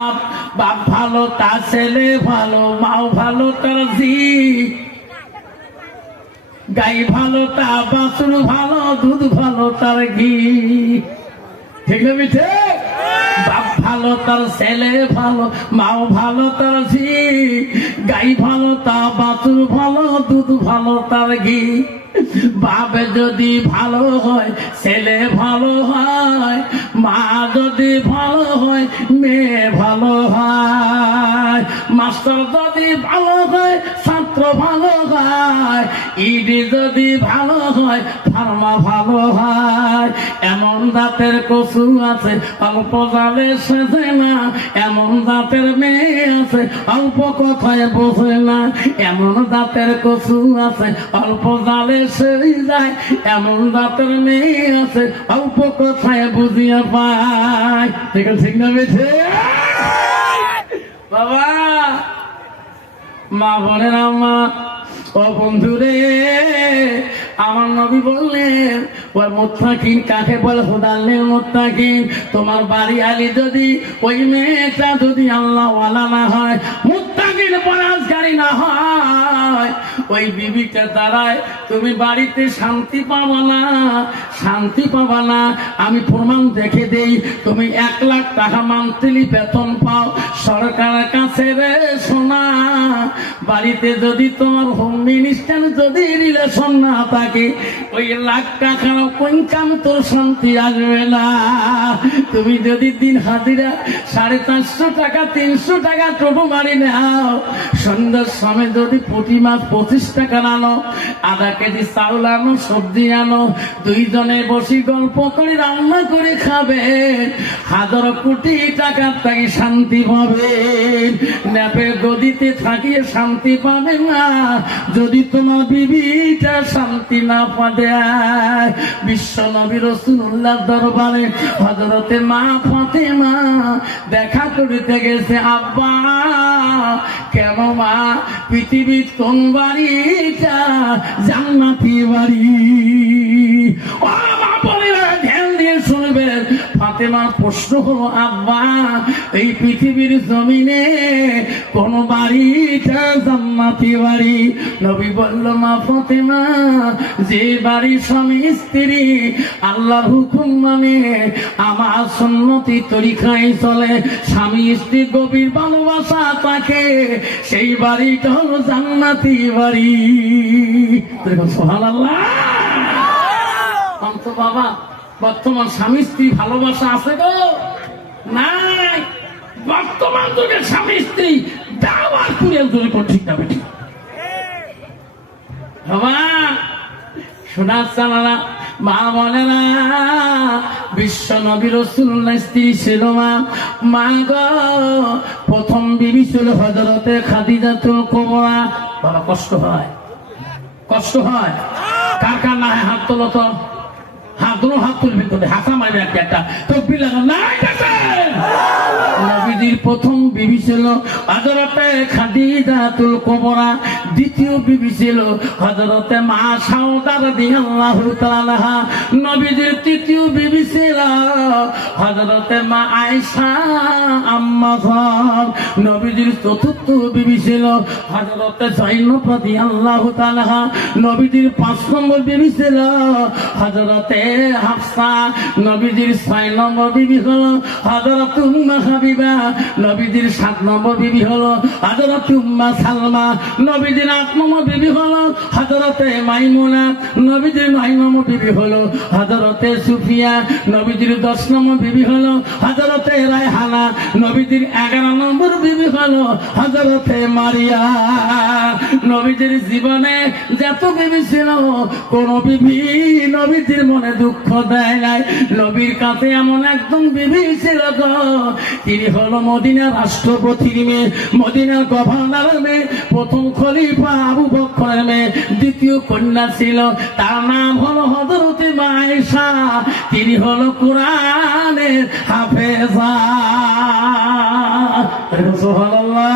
বাপ ভালো তার ছেলে ভালো, মাও ভালো তার জি, গাই ভালো তা বাছুর ভালো, দুধ ভালো তার ঘি। ঠিক না মিঠে? বাপ ভালো তার ছেলে ভালো, মাও ভালো তার ঝি, গাই ভালো তা বাছুর ভালো, দুধ ভালো তার ঘি। বাপ যদি ভালো হয় ছেলে ভালো হয়, মা যদি ভালো হয় মেয়ে ভালো হয়, মাস্টার যদি ভালো হয় ছাত্র ভালো হয়, ইডি যদি ভালো হয় ফার্মা ভালো হয়। এমন জাতের কচু আছে অল্প জালে সেজে না, এমন জাতের মেয়ে আছে অল্প কথায় বোঝে না, এমন জাতের কচু আছে অল্প জালে সেরে যায়, এমন জাতের মেয়ে আছে অল্প কথায় বুঝিয়া পায়। ঠিক আছে, ঠিক না বেছে বাবা? মা বলেন মা ও বন্ধুরে, আমার নবী বললেন ওর মুত্তাকিন কাকে বলে? হুদাল্লিল মুত্তাকিন। তোমার বাড়ি আলি যদি ওই মেয়েটা যদি আল্লাহ ওয়ালা না হয়, মুত্তাকিন পরাজগারি না হয়, ওই বিবিটা দ্বারায় তুমি বাড়িতে শান্তি পাবা না, শান্তি পাবা না। আমি প্রমাণ দেখে দেই, তুমি 1 লাখ টাকা মান্থলি বেতন পাও সরকারের কাছে রে সোনা, বাড়িতে যদি তোমার হোম মিনিস্টার যদি রিলেশন না থাকে, ওই 1 লাখ টাকার ইনকাম তোর শান্তি আসবে না। তুমি যদি দিন হাজিরা 450 টাকা 300 টাকা টোটো বাড়ি নাও, সন্ধ্যার সময় যদি প্রতি মাস 25 টাকা আনো, আধা কেজি চাউল আনো, সবজি আনো, 2 জনে বসি গল্প করে রান্না করে খাবে, 1000 কোটি টাকার তাকে শান্তি পাবে। ন্যাপে গদিতে থাকিয়ে শান্তি পাবে না যদি তোমার বিবিটা শান্তি না পাবে। বিশ্ব নবী রাসূলুল্লাহ দরবারে হযরতে মা ফাতেমা দেখা করতে গেছে। আব্বা কেন মা? পৃথিবীর কোন বাড়িটা জান্নাতি বাড়ি? ও মা বলে ধ্যান দিয়ে শুনবেন। ফাতেমার প্রশ্ন হলো, আব্বা এই পৃথিবীর জমিনে কোন বাড়িটা জান্নাতি বাড়ি? নবী বলল, মা ফাতেমা যে বাড়ি স্বামী স্ত্রী আল্লাহর হুকুম মানে আমার সুন্নতি তরিকায় চলে, স্বামী স্ত্রী গভীর ভালোবাসা থাকে, সেই বাড়িটা হলো জান্নাতি বাড়ি। সুবহানাল্লাহ। অন্ত বাবা বর্তমান স্বামী স্ত্রী ভালোবাসা আছে গো? নাই। বর্তমান যুগের স্বামী স্ত্রী দাওয়ার পুরের জোরে কোন ঠিক না বেঠিক বাবা? শোনার চালানা মা বলে না, বিশ্ব নবী রাসূলুল্লাহ স্ত্রী ছিল মা। মা গো প্রথম বিবি ছিল হযরতে খাদিজাতুল কুবরা। বাবা কষ্ট হয়, কষ্ট হয়। কার কার না হয় হাত তোলো তো, হাত দুটো হাত তুলবে তো, হাসা মারবে একটা তকবীর লাগান। নবীজির প্রথম বিবি ছিল হযরতে খাদিজাতুল কুবরা, দ্বিতীয় বিবি ছিল হযরতে মা সাউদা রাদিয়াল্লাহু তাআলা। নবীজির তৃতীয় বিবি ছিল হযরতে মা আয়েশা আম্মা জান। নবীজির চতুর্থ বিবি ছিল হযরতে যায়েনব রাদিয়াল্লাহু তাআলা। নবীজির 5 নম্বর বিবি ছিল হযরতে হাফসা। নবীজির 6 নম্বর বিবি হলো হযরত উম্মে হাবিবা। নবীজির 7 নম্বর বিবি হলো হযরত উম্মে সালমা। নবীজির 8 নম্বর বিবি হলো হযরতে মাইমুনা। নবীজির 9 নম্বর বিবি হলো হযরতে সুফিয়া। নবীজির 10 নম্বর বিবি হলো হযরতে রায়হানা। নবীজির 11 নম্বর বিবি হলো হযরতে মারিয়া। নবীজির জীবনে যত বিবি ছিল কোন বিবি নবীজির মনে দুঃখ দেয় নাই। নবীর কাছে এমন একদম বিবি ছিল গো, তিনি হলো মদিনার রাষ্ট্রপতির মেয়ে, মদিনার গভর্নরের মেয়ে, প্রথম খলিফা আবু বকরের মেয়ে। দ্বিতীয় কন্যা ছিল, তার নাম হলো হযরতে আয়েশা, তিনি হলো কোরআনের হাফেজা। সুবহানাল্লাহ।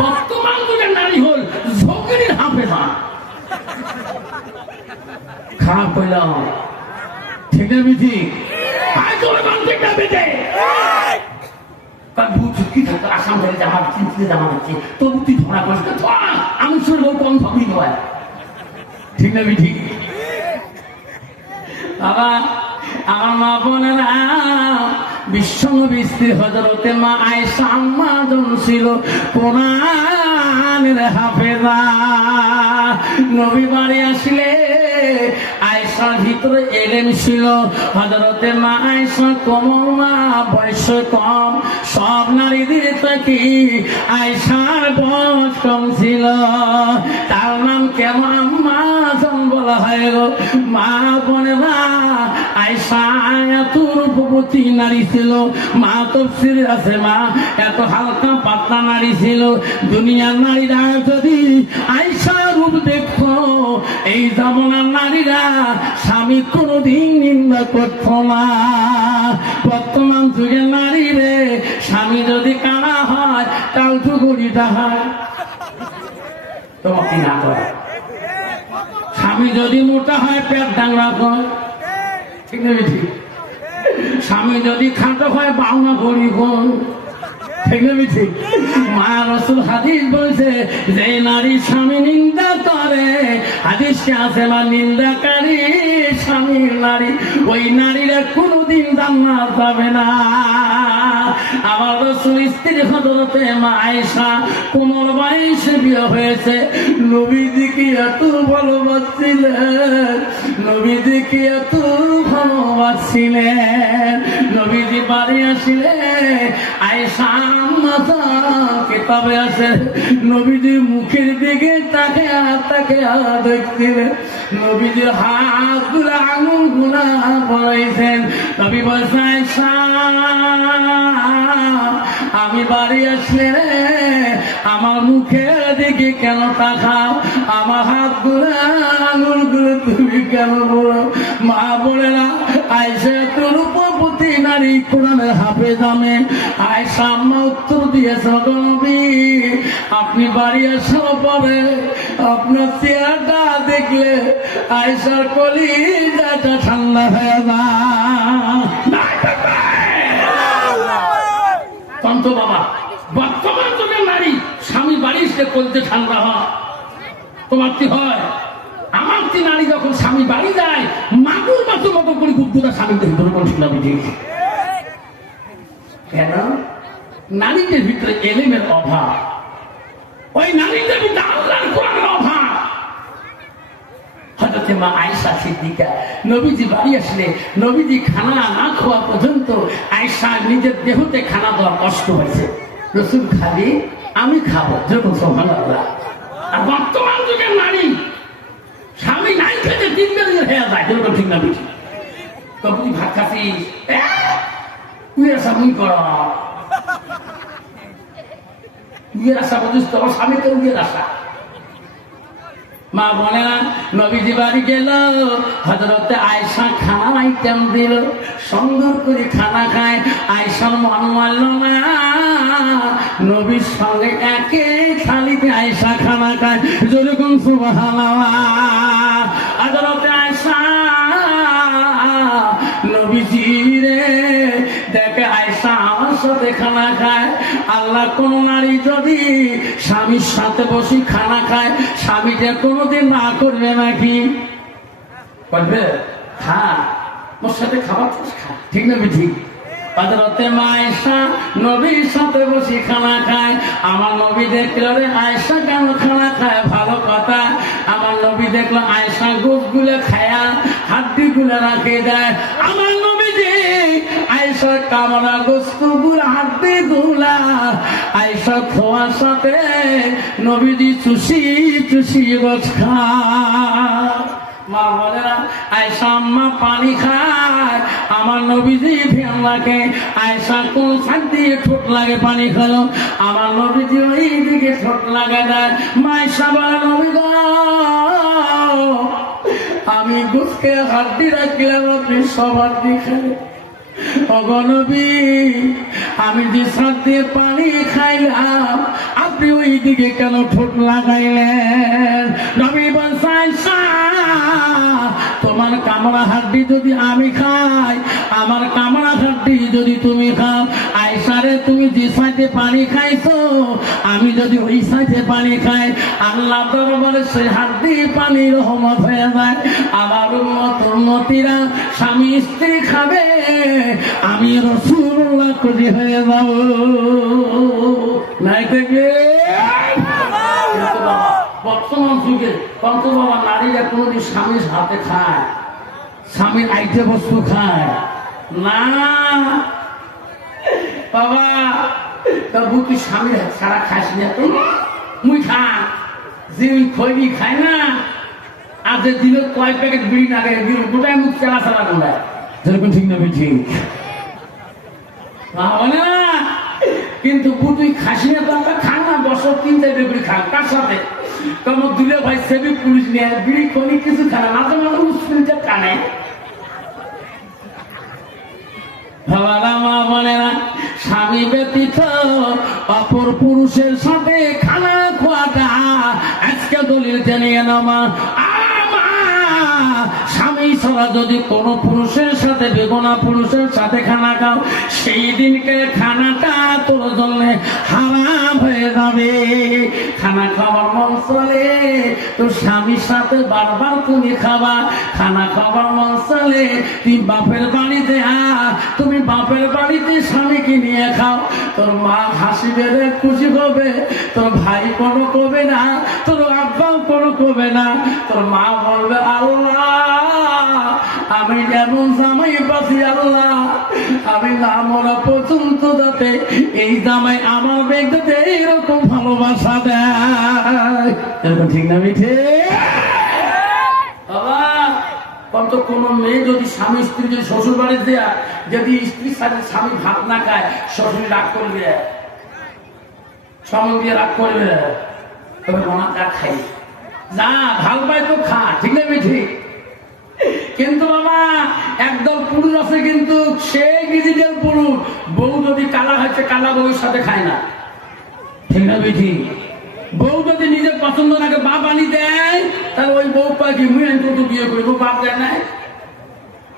বর্তমান যুগের নারী হল ঝগড়ির হাফেজা। খারাপ কইলাম, ঠিক না বিধি? ঝুঁকি থাকতো আসাম থেকে জামা দিচ্ছে জামা দিচ্ছে তবু তুই ধরা করিস আমি শুনবো কম ধরি নয় ঠিক না ঠিক বাবা আমার মা বোনেরা বিশ্বনবী স্ত্রী হযরতে মা আয়েশা আম্মা জন ছিল কোরআনের হাফেজা নবী বাড়ি আসলে আয়েশার ভিতরে এলেম ছিল হযরতে মা আয়েশা কোমল মা বয়স কম সব নারীদের থেকে আয়েশার বয়স কম ছিল তার নাম কেমন আম্মা জন বলা হয় গো মা বোনেরা আয়েশা এত রূপবতী নারী ছিল মা তাফসীরে আছে মা এত হালকা পাতলা নারী ছিল দুনিয়ার নারীরা যদি আয়েশার রূপ দেখতো এই জামানার নারীরা স্বামী কোনদিন নিন্দা করতো না বর্তমান যুগের নারী রে স্বামী যদি কানা হয় তাও টুকুরিটা হয় তোমাকে না করে স্বামী যদি মোটা হয় পেট ডাংরা হয় ঠিক না ঠিক স্বামী যদি খাটো হয় বাউনা করি কোন ঠিক না ঠিক মা রাসূল হাদিস বলছে যে নারী স্বামী নিন্দা করে হাদিসে আছে মা নিন্দাকারী স্বামীর নারী ওই নারীরা কোনোদিন জান্নাত পাবে না আমার রাসূল স্ত্রী হযরতে মা আয়েশা কোমল বয়সে বিয়ে হয়েছে নবীজিকে এত ভালোবাসছিলেন নবীজিকে এত ভালোবাসছিলেন নবীজি বাড়ি আসলে আয়েশা আম্মা কিতাবে আছে নবীজির মুখের দিকে তাকে দেখছিলেন নবীজির হাত গুলো আঙুল গুলা পড়াইছেন নবী বলছে আয়েশা আমি বাড়ি আসলে আমার মুখের দিকে কেন তাকাও আমার হাত গুলো আঙুল গুলো তুমি কেন বলো মা বলে না আয়েশা তোর রূপবতী নারী কোরআনের হাফেজ আমেন আয়েশা আম্মা উত্তর দিয়েছে নবী আপনি বাড়ি আসার পরে আপনার চেহারাটা দেখলে আয়েশার কলিজাটা ঠান্ডা হয়ে তন্ত বাবা বর্তমান যুগের নারী স্বামী বাড়ি এসে কলিজা ঠান্ডা হয় তোমার কি হয় আমার কি নারী যখন স্বামী বাড়ি যায় মাগুর মতো মতো করে গুপ্তটা স্বামীদের ভিতরে কোনো শুনলাম কেন নারীদের ভিতরে এলেমের অভাব ওই নারীদের ভিতরে আল্লাহর কোরআনের অভাব হযরত মা আয়েশা সিদ্দিকা নবীজি বাড়ি আসলে নবীজি খানা না খাওয়া পর্যন্ত আয়েশা নিজের দেহতে খানা দেওয়ার কষ্ট হয়েছে রাসূল খালি আমি খাবো যখন সুবহানাল্লাহ আর বর্তমান যুগের নারী স্বামী নাই খেতে 3 দিন হয়ে যায় যখন ঠিক না বুঝি তখন ভাত খাচ্ছিস উইয়ের স্বামী করা উইয়ের আশা বুঝিস তোর স্বামীকে উইয়ের আশা মা বলে না নবীজি বাড়ি গেল হযরতে আয়েশা খানা আইটেম দিল সুন্দর করে খানা খায় আয়েশার মন মানল না নবীর সঙ্গে একে থালিতে আয়েশা খানা খায় যেরকম সুবহানাল্লাহ হযরতে আয়েশা নবীজি রে দেখে আয়েশা আমার সাথে খানা খায় আল্লাহ কোন নারী যদি স্বামীর সাথে বসে খানা খায় স্বামীটা কোনোদিন না করবে নাকি বলবে হ্যাঁ মোর সাথে খাবার খা ঠিক না ঠিক হযরতে মা আয়েশা নবীর সাথে বসে খানা খায় আমার নবী দেখলো রে আয়েশা কেন খানা খায় ভালো কথা আমার নবী দেখলো আয়েশা গোশগুলো খায়া হাড্ডি গুলো রাখে দেয় আমার নবীজি আয়েশার কামনা গোশগুলো হাড্ডি গুলা আয়েশা খোয়ার সাথে নবীজি চুষি চুষি গোশ খায় মা বলে না আয়েশা আম্মা পানি খায় আমার নবীজি ফেন লাগে আয়েশা কোন সাইড দিয়ে ঠোঁট লাগে পানি খেলো আমার নবীজি ওই দিকে ঠোঁট লাগে দেয় মা আয়েশা বলে নবী গো আমি গোশকে হাড্ডি রাখলাম আপনি সব হাড্ডি খেলে অগনবী আমি যে সাথ দিয়ে পানি খাইলাম আপনি ওই দিকে কেন ঠোঁট লাগাইলেন নবী বলছে আয়েশা তোমার কামড়া হাড্ডি যদি আমি খাই আমার কামড়া হাড্ডি যদি তুমি খাও আয়সারে তুমি যে সাইতে পানি খাইছো আমি যদি ওই সাইতে পানি খাই আল্লাহ দরবারে সে হাত দিয়ে পানি রহমত হয়ে যায়। আমার উম্মতীরা স্বামী স্ত্রী খাবে আমি রাসূলুল্লাহ খুশি হয়ে যাব। নাই থেকে বর্তমান যুগে কত বাবা নারীরা কোনোদিন স্বামীর হাতে খায়, স্বামীর আইটে বস্তু খায় না বাবা। তবু তুই স্বামীর ছাড়া খাস না, মুই খা যে খৈনি খায় না আর যে দিল কয় প্যাকেট বিড়ি না খায় গোটায় মুখ চালা চালা গোটায় যেরকম ঠিক না ঠিক না। কিন্তু তুই খাসি না তো আমরা খান না বছর 3-4 বিড়ি খান কার সাথে তোমার দুলে ভাই সেবি পুলিশ নিয়ে বিড়ি খনি কিছু খানা মাঝে মাঝে উৎসুলটা কানে স্বামী ব্যতীত অপর পুরুষের সাথে খানা খোয়াটা আজকে দলিল জানিয়ে নামা। স্বামী ছাড়া যদি কোনো পুরুষের সাথে বেগুনা পুরুষের সাথে খানা খাও সেই দিনকে খানাটা তোর জন্য হারাম হয়ে যাবে। খানা খাওয়ার মন চলে তোর স্বামীর সাথে বারবার তুমি খাবা। খানা খাওয়ার মন চলে তুই বাপের বাড়িতে তুমি বাপের বাড়িতে স্বামীকে নিয়ে খাও। তোর মা হাসি বেড়ে খুশি হবে, তোর ভাই কোনো কবে না, তোর আব্বাও কোনো কবে না। তোর মা বলবে আল্লাহ আমি যেমন জামাই পাচ্ছি আল্লাহ আমি না মরা পর্যন্ত যাতে এই জামাই আমার ব্যক্তিতে এইরকম ভালোবাসা দেয়। এরকম ঠিক না মিঠে বাবা? কত কোন মেয়ে যদি স্বামী স্ত্রী যদি শ্বশুর বাড়ি দেয়া যদি স্ত্রীর সাথে স্বামী ভাত না খায় শ্বশুর রাগ করবে, স্বামী দিয়ে রাগ করবে, তবে মনা কাক খাই যা ভাল পাই তো খা, ঠিক না মিঠে? কিন্তু বাবা একদল পুরুষ আছে কিন্তু সেই ডিজিটাল পুরুষ বউ যদি কালা হয়েছে কালা বউর সাথে খায় না, ঠিক না মিঠি? বউ যদি নিজের পছন্দ নাকে বাপ আনি দেয় তাহলে ওই বউ পাখি মুই তো বিয়ে করবো, বাপ দেয় নাই,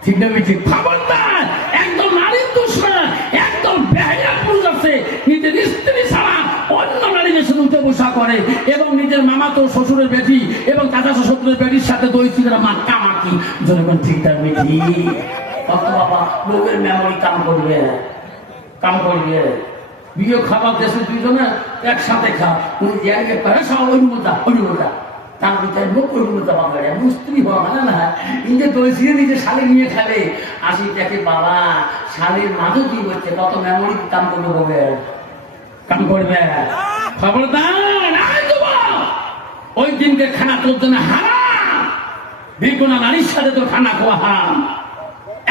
ঠিক না মিঠি? খবরদার একদল নারীর দুশ্মন একদল বেহায়া পুরুষ আছে নিজের স্ত্রী ছাড়া অন্য নারীদের সাথে উঠে বসা করে এবং নিজের মামা তো শ্বশুরের বেটি এবং চাচা শ্বশুরের বেটির সাথে দইছি মাক্কা মাকি যখন ঠিক না মিঠি? কত বাবা লোকের মেমোরি কাম করবে, কাম করবে। বিয়ে খাবার দেশে দুইজনে একসাথে খা উনি যে করে সব অনুমতা অনুমতা তার ভিতরে লোক অনুমতা বাবা স্ত্রী হওয়া মানে না নিজে দইছি নিজে শালি নিয়ে খেলে আসি দেখে বাবা শালির মাঝে কি করছে কত মেমোরি কাম করবে হবে কাম করবে। খবরদার ওই দিনকে খানা তোর জন্য হারাম, বিকোনা নারীর সাথে তোর খানা খাওয়া হারাম।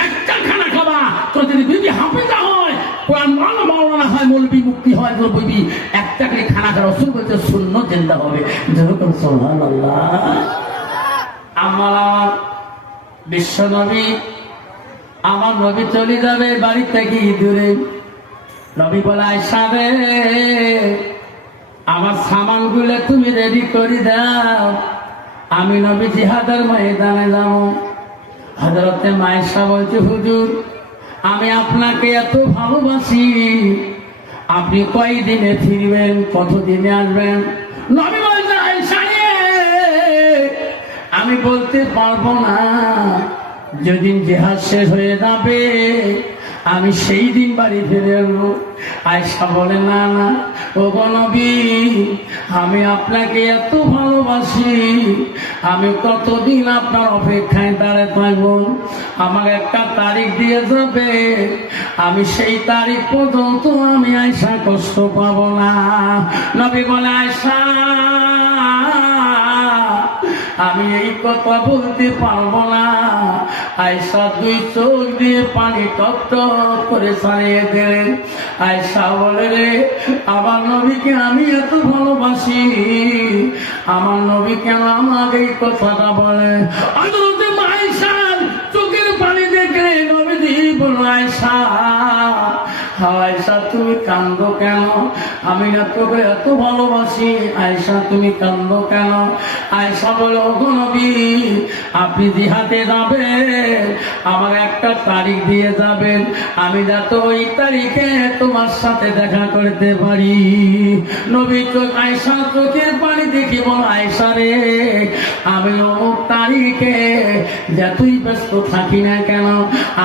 একটা খানা খাবা তোর যদি বিবি হাফেজা হয় কোরআন মাওলানা হয় মৌলবি মুক্তি হয় তোর বিবি একটা করে খানা খাওয়া শুরু করতে শূন্য জিন্দা হবে যেরকম সুবহানাল্লাহ। আমার বিশ্ব নবী আমার নবী চলে যাবে বাড়ি থেকে দূরে। নবী বলে আয়েশা রে আমার সামান গুলো তুমি রেডি করে দাও, আমি নবী জিহাদের ময়দানে যাব। হযরতে আয়েশা বলছে হুজুর আমি আপনাকে এত ভালোবাসি, আপনি কয়দিনে ফিরবেন, কতদিনে আসবেন? নবী বলছে আয়েশা রে আমি বলতে পারবো না, যেদিন জিহাদ শেষ হয়ে যাবে আমি সেই দিন বাড়ি ফিরে আসবো। আয়েশা বলে না না ও গো নবী আমি আপনাকে এত ভালোবাসি, আমি কতদিন আপনার অপেক্ষায় দাঁড়িয়ে থাকবো, আমাকে একটা তারিখ দিয়ে যাবে, আমি সেই তারিখ পর্যন্ত আমি আয়েশা কষ্ট পাবো না। নবী বলে আয়েশা আমি এই কথা বলতে পারবো না। আয়েশা দুই চোখ দিয়ে পানি টপ টপ করে ছাড়িয়ে দিলেন। আয়েশা বলে রে আমার নবীকে আমি এত ভালোবাসি, আমার নবী কেন আমাকে এই কথাটা বলে? হযরতে আয়েশার চোখের পানি দেখে নবীজি বলল আয়েশা আয়েশা তুমি কান্দো কেন? আমি না তোকে এত ভালোবাসি, আয়েশা তুমি কান্দো কেন? আয়েশা বলে, ওগো নবী, আপনি জিহাদে যাবেন, আমার একটা তারিখ দিয়ে যাবেন, আমি যাতে ওই তারিখে তোমার সাথে দেখা করতে পারি। নবী চোখ আয়েশার চোখের পানি দেখি বল, আয়েশা রে, আমি অমুক তারিখে যতই ব্যস্ত থাকি না কেন,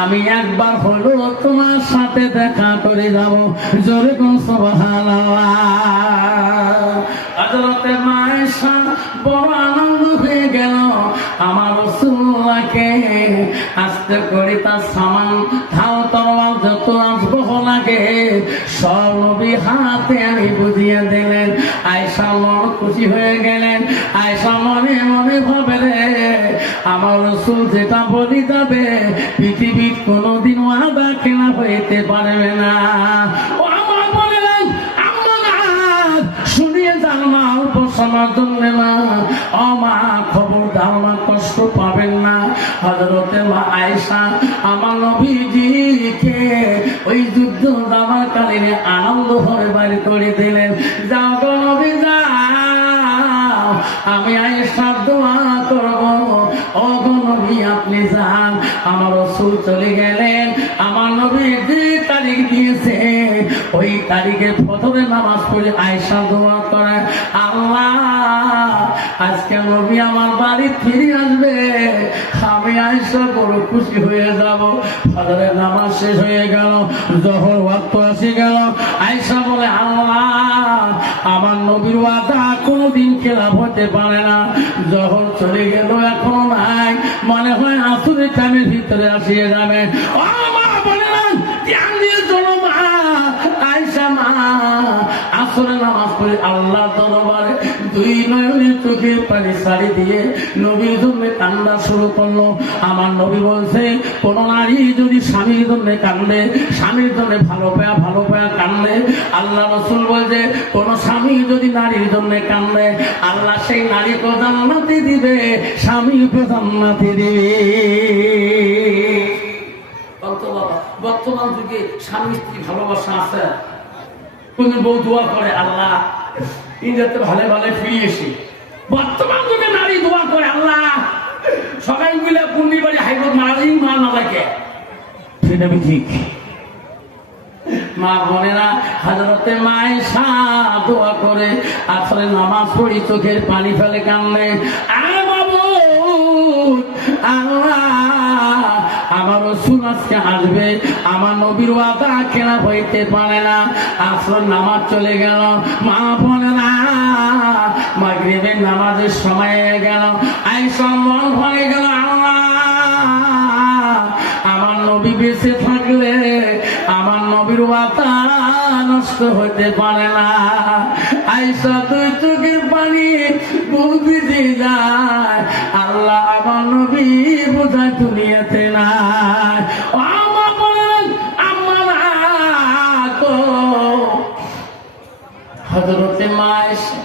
আমি একবার হলো তোমার সাথে দেখা করে যাব। জোরে কোন সুবহানাল্লাহ। হযরতে আয়েশা বড় আনন্দ হয়ে গেল, আমার রাসূলুল্লাহকে আস্তে করে তার সামান ঢাল তরোয়াল যত আসবহ লাগে সব নবী হাতে আমি বুঝিয়ে দিলেন। আয়েশা মন খুশি হয়ে গেলেন। আয়েশা মনে মনে ভাবে, রে আমার রাসূল যেটা বলি যাবে পৃথিবীর কোনোদিন ওয়াদা কেনা হইতে পারবে না। ও আমার বললেন, আমার শুনিয়ে যান না, অল্প সময়ের জন্য না, ও মা খবরদার মা, কষ্ট পাবেন না। হযরতে মা আয়েশা আমার নবীজিকে ওই যুদ্ধ যাওয়ার কালীন আনন্দ হয়ে বাইর করে দিলেন। যাও গো নবী যাও, আমি আয়েশার দোয়া করব। ও গো নবী আপনি যান। আমার রাসূল চলে গেলেন। আমার নবী যে তারিখ দিয়েছে ওই তারিখে ফজরের নামাজ পড়ে আয়েশা দোয়া করে, আল্লাহ আজকে নবী আমার বাড়ি ফিরে আসবে, আমি আয়েশা বড় খুশি হয়ে যাব। ফজরের নামাজ শেষ হয়ে গেল, জোহর ওয়াক্ত এসে গেল। আয়েশা বলে, আল্লাহ আমার নবীর ওয়াদা কোনোদিন খেলাফ হতে পারে না। জোহর চলে গেল, এখনো নাই, মনে হয় আসরের টাইমের ভিতরে আসিয়ে যাবে। ও মা বলেন, ধ্যান দিয়ে চলো মা। আয়েশা মা আসরের নামাজ পড়ে আল্লাহ দরবারে দুই নয়নের চোখের পানি সারি দিয়ে নবীর জন্য কান্না শুরু করলো। আমার নবী বলছে, কোন নারী যদি স্বামীর জন্য কান্দে, স্বামীর জন্য ভালো পায়া কান্দে, আল্লাহ রাসূল বলছে কোন স্বামী যদি নারীর জন্য কান্দে, আল্লাহ সেই নারীকে জান্নাতে দিবে, স্বামীকে জান্নাতে দিবে। বর্তমান যুগে স্বামী স্ত্রী ভালোবাসা আছে? কোন বউ দোয়া করে, আল্লাহ ইন্ডিয়াতে ভালো ভালো ফিরে এসে। বর্তমান যুগে নারী দোয়া করে, আল্লাহ সবাই মিলে পুন্ডি বাড়ি হাইকোর্ট মারাই মা না লাগে। সেটা ঠিক মা বোনেরা। হযরতে মা আয়েশা দোয়া করে আসলে নামাজ পড়ি, চোখের পানি ফেলে কান্দে, আল্লাহ আমার রাসূল আজকে আসবে, আমার নবীর ওয়াদা কেনা হইতে পারে না। আসর নামাজ চলে গেল, মা বোনেরা মাগরিবের নামাজের সময় হয়ে গেল। আয়েশা মন ভরে গেল, আল্লাহ আমার নবী বেঁচে থাকলে আমার নবীর ওয়াদা নষ্ট হতে পারে না। আয়েশা দুই চোখের পানি বুঝে যায়, আল্লাহ আমার নবী বোঝায় দুনিয়াতে নাই। আমার বলেন আমার তো হযরতে মা আয়েশা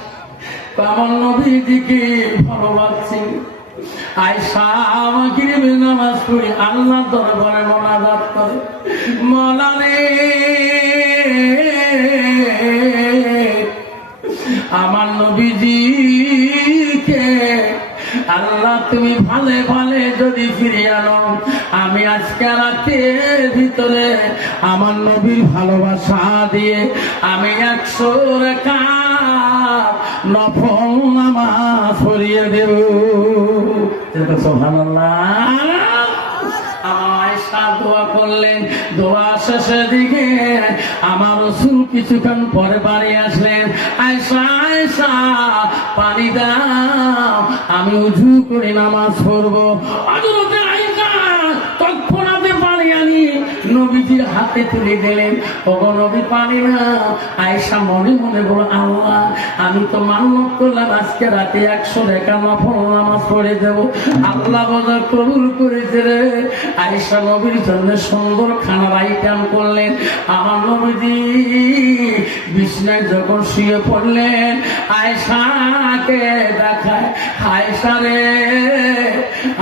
আমার নবীজিকে ভালোবাসছি। আয়েশা মাগরিবের নামাজ পড়ে আল্লাহ দরবারে মোনাজাত করে, মওলা রে আমার নবীজিকে আল্লাহ তুমি ভালে ভালে যদি ফিরিয়ে আনো, আমি আজকে রাতের ভিতরে আমার নবীর ভালোবাসা দিয়ে আমি 100 রাকাত নফল নামাজ পড়িয়ে দেব। সুবহানাল্লাহ। আয়েশা দোয়া করলেন। দোয়া শেষের দিকে আমার রাসূল কিছুক্ষণ পরে বাড়ি আসলেন। আয়েশা আয়েশা পানি দাও, আমি ওযু করে নামাজ পড়বো। হযরতে আয়েশা তৎক্ষণাৎ পানি আনি নবীজির হাতে তুলে দিলেন। ওগো নবী পানি না। আয়েশা মনে মনে বলল, আল্লাহ আমি তো মান্যত করলাম আজকে রাতে 100 রাকাত নফল নামাজ পড়ে দেব, আল্লাহ বোঝা কবুল করেছে রে। আয়েশা নবীর জন্য সুন্দর খানার আইটেম করলেন। আমার নবীজি বিছানায় যখন শুয়ে পড়লেন, আয়েশাকে দেখায়, আয়েশা রে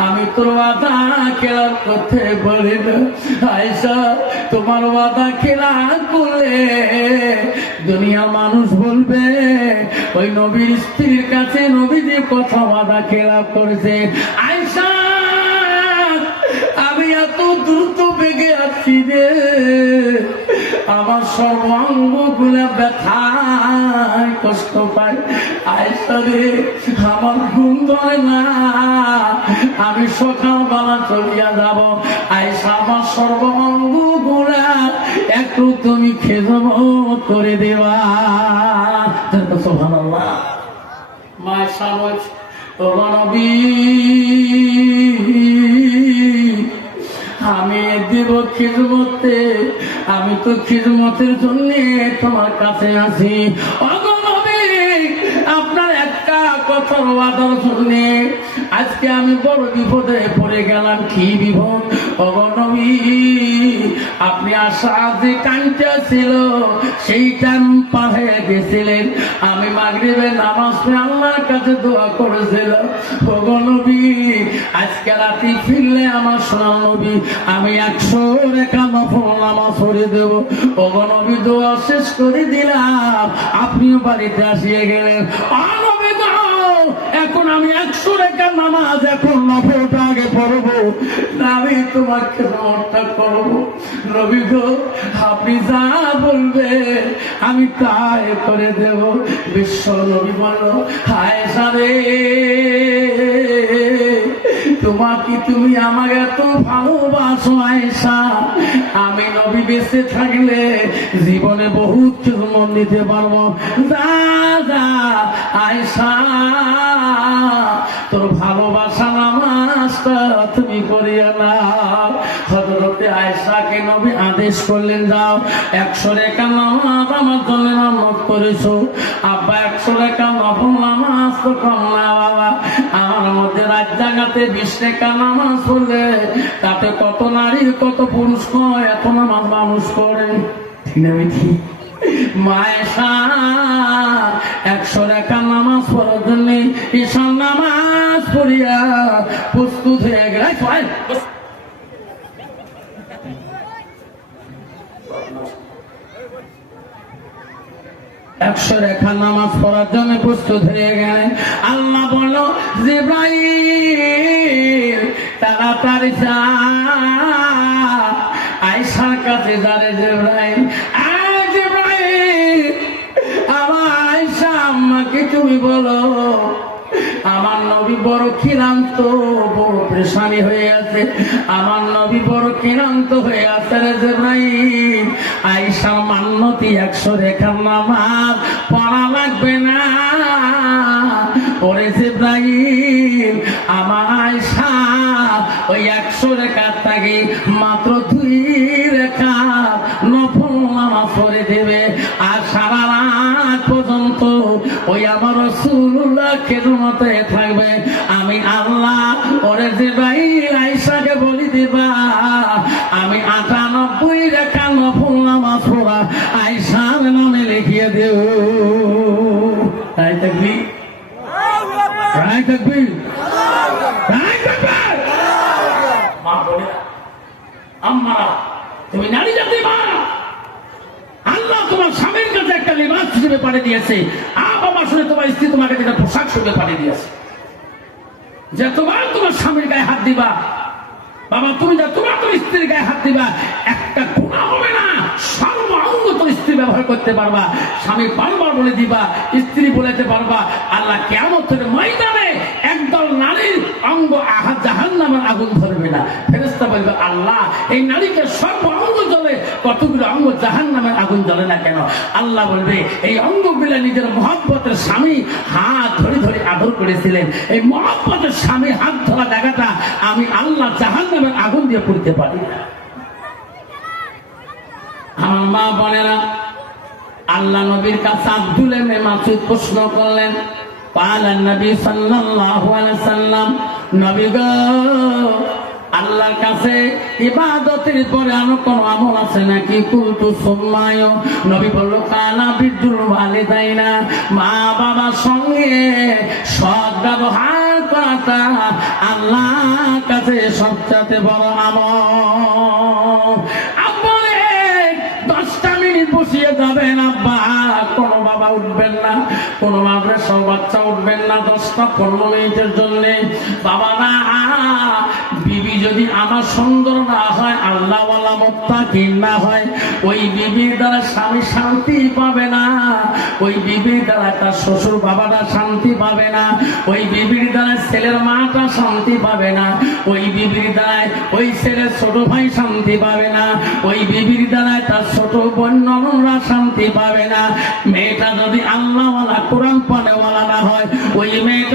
আমি তোর ওয়াদা খেলাপ করতে বলি না। আয়েশা, তোমার ওয়াদা খেলাপ করলে দুনিয়ার মানুষ বলবে ওই নবীর স্ত্রীর কাছে নবী যে কথা ওয়াদা খেলাপ করেছে। আয়েশা, আমি এত দ্রুত বেগে আসছি রে, আমার সর্বাঙ্গ গুলা ব্যথায় কষ্ট পায়। আয়েশা রে, আমার ঘুম ধরে না, আমি সকালবেলা চলিয়া যাব। আয়েশা, আমার সর্বাঙ্গ গুলা একটু তুমি খেদমত করে দেওয়া। সুবহানাল্লাহ। মায়ের সামজ তোমার নবী, আমি দেব খিদমতে, আমি তো খিদমতের জন্য তোমার কাছে আছি। আপনার একটা কথার ওয়াদার শুনে আজকে আমি বড় বিপদে পড়ে গেলাম। কি বিপদ? নবী, আপনি আশা যে টাইমটা ছিল সেই টাইম পার হয়ে গেছিলেন। আমি মাগরিবের নামাজ পড়ে আল্লাহর কাছে দোয়া করেছিলাম, নবী আজকে রাতে ফিরলে আমার সোনার নবী আমি 100 রাকাত নফল নামাজ পড়ে দেব। নবী দোয়া শেষ করে দিলাম, আপনিও বাড়িতে আসিয়ে গেলেন। এখন আমি 100 রাকাত নামাজ এখন নফলটা আগে পড়বো না আমি তোমাকে নমস্কার করবো? নবী গো, আপনি যা বলবে আমি তাই করে দেব। বিশ্ব নবী বলো, আয়েশা রে, তুমি আমাকে এত ভালোবাসো আয়েশা, আমি নবী বেঁচে থাকলে জীবনে বহুত কিছু মন দিতে পারবো। যা আয়েশা, তোর ভালোবাসা নামাজটা তুমি করিয়া না। হযরতে আয়েশাকে নবী আদেশ করলেন, যাও 100 রাকাত নামাজ আমার জন্য নামাজ করেছো। আব্বা 100 রাকাত নফল নামাজ তো কম না বাবা, আমার মধ্যে রাত জাগাতে 20 রাকাত নামাজ পড়লে তাতে কত নারীর কত পুরুষ কয় এত নামাজ মানুষ করে। ঠিক না বেঠি? মায়েশা 100 রাকাত নামাজ পড়ার জন্য ঈশান নামাজ পড়িয়া প্রস্তুত হয়ে গেল। 100 রাকাত নামাজ পড়ার জন্য প্রস্তুত হয়ে গেলেন। আল্লাহ বলল, জিবরাইল তাড়াতাড়ি যা আয়েশার কাছে যারে। জিবরাইল, আমার আয়েশা আম্মাকে তুমি বলো আমার নবী বড় ক্লান্ত, বড় পরেশানি হয়ে আছে, আমার নবী বড় ক্লান্ত হয়ে আছে রে জিবরাইল। আয়েশা মান্নতি 100 রাকাত নামাজ পড়া লাগবে না। ওরে জিবরাইল, আমার আয়েশা ওই 100 রাকাত থেকে মাত্র 2 রাকাত নফল নামাজ পড়ে দেবে, আর সারা রাত পর্যন্ত ওই আমার রাসূলুল্লাহ খেদমতে থাকবে। আমি আল্লাহ ওরে জিবরাইল আয়েশাকে বলি দিবা আমি 98 রাকাত নফল নামাজ পড়া আয়েশার নামে লিখিয়ে দেব। তাই তাকবীর, তাই তাকবীর, তাই তাকবীর। মা বলে, আম্মা তুমি নারী জাতি মা, আল্লাহ তোমার স্বামীর কাছে একটা লিবাস হিসেবে পাঠিয়ে দিয়েছে। বাবা শুনে তোমার স্ত্রী তোমাকে একটা পোশাক হিসেবে পাঠিয়ে দিয়েছে। যে তোমার স্বামীর গায়ে হাত দিবা, বাবা তুমি যা তোমার স্ত্রীর গায়ে হাত দিবা, একটা গুনাহ হবে না। সর্ব অঙ্গ তোর স্ত্রী ব্যবহার করতে পারবা, স্বামী বারবার বলে দিবা, স্ত্রী বলেতে পারবা। আল্লাহ কিয়ামতের ময়দানে একদল নারীর অঙ্গ জাহান্নামের আগুন ধরবে না। ফেরেশতা বলবে, আল্লাহ এই নারীকে সর্ব অঙ্গ জ্বলে, কতগুলো অঙ্গ জাহান্নামের আগুন জ্বলে না কেন? আল্লাহ বলবে, এই অঙ্গগুলো নিজের মহব্বতের স্বামী হাত ধরে ধরে আদর করেছিলেন, এই মহব্বতের স্বামী হাত ধরা জায়গাটা আমি আল্লাহ জাহান্নামের আগুন দিয়ে পুড়তে পারি না। আমার মা বোনেরা, আল্লাহ নবীর কাছে আব্দুল ইবনে মাসউদ প্রশ্ন করলেন, পালান নবী সাল্লাল্লাহু আলাইহি সাল্লাম, নবী গো আল্লাহর কাছে ইবাদতের পরে আর কোন আমল আছে নাকি? কুলতু সুম্মায়, নবী বলল, কানা বিদ্রুল ওয়ালিদাইনা, মা বাবার সঙ্গে সৎ ব্যবহার করাটা আল্লাহর কাছে সবচেয়ে বড় আমল। আপনি 10টা মিনিট বসিয়ে যাবেন আব্বা, কোনো বাবা উঠবেন না, কোনো মাদ্রাসা বাচ্চা উঠবেন না 10-15 মিনিটের জন্য। বাবা না, বিবি যদি আমার সুন্দর না হয়, আল্লাহওয়ালা মুত্তাকিন না হয়, ওই বিবির দ্বারা স্বামী শান্তি পাবে না, ওই বিবির দ্বারা তার শ্বশুর বাবাটা শান্তি পাবে না, ওই বিবির দ্বারা ছেলের মাটা শান্তি পাবে না, ওই বিবির দ্বারায় ওই ছেলের ছোট ভাই শান্তি পাবে না, ওই বিবির দ্বারায় তার ছোট বোন ননদরা শান্তি পাবে না। মেয়েটা যদি আল্লাহওয়ালা কোরআন পানেওয়ালা না হয়, ওই মেয়েটা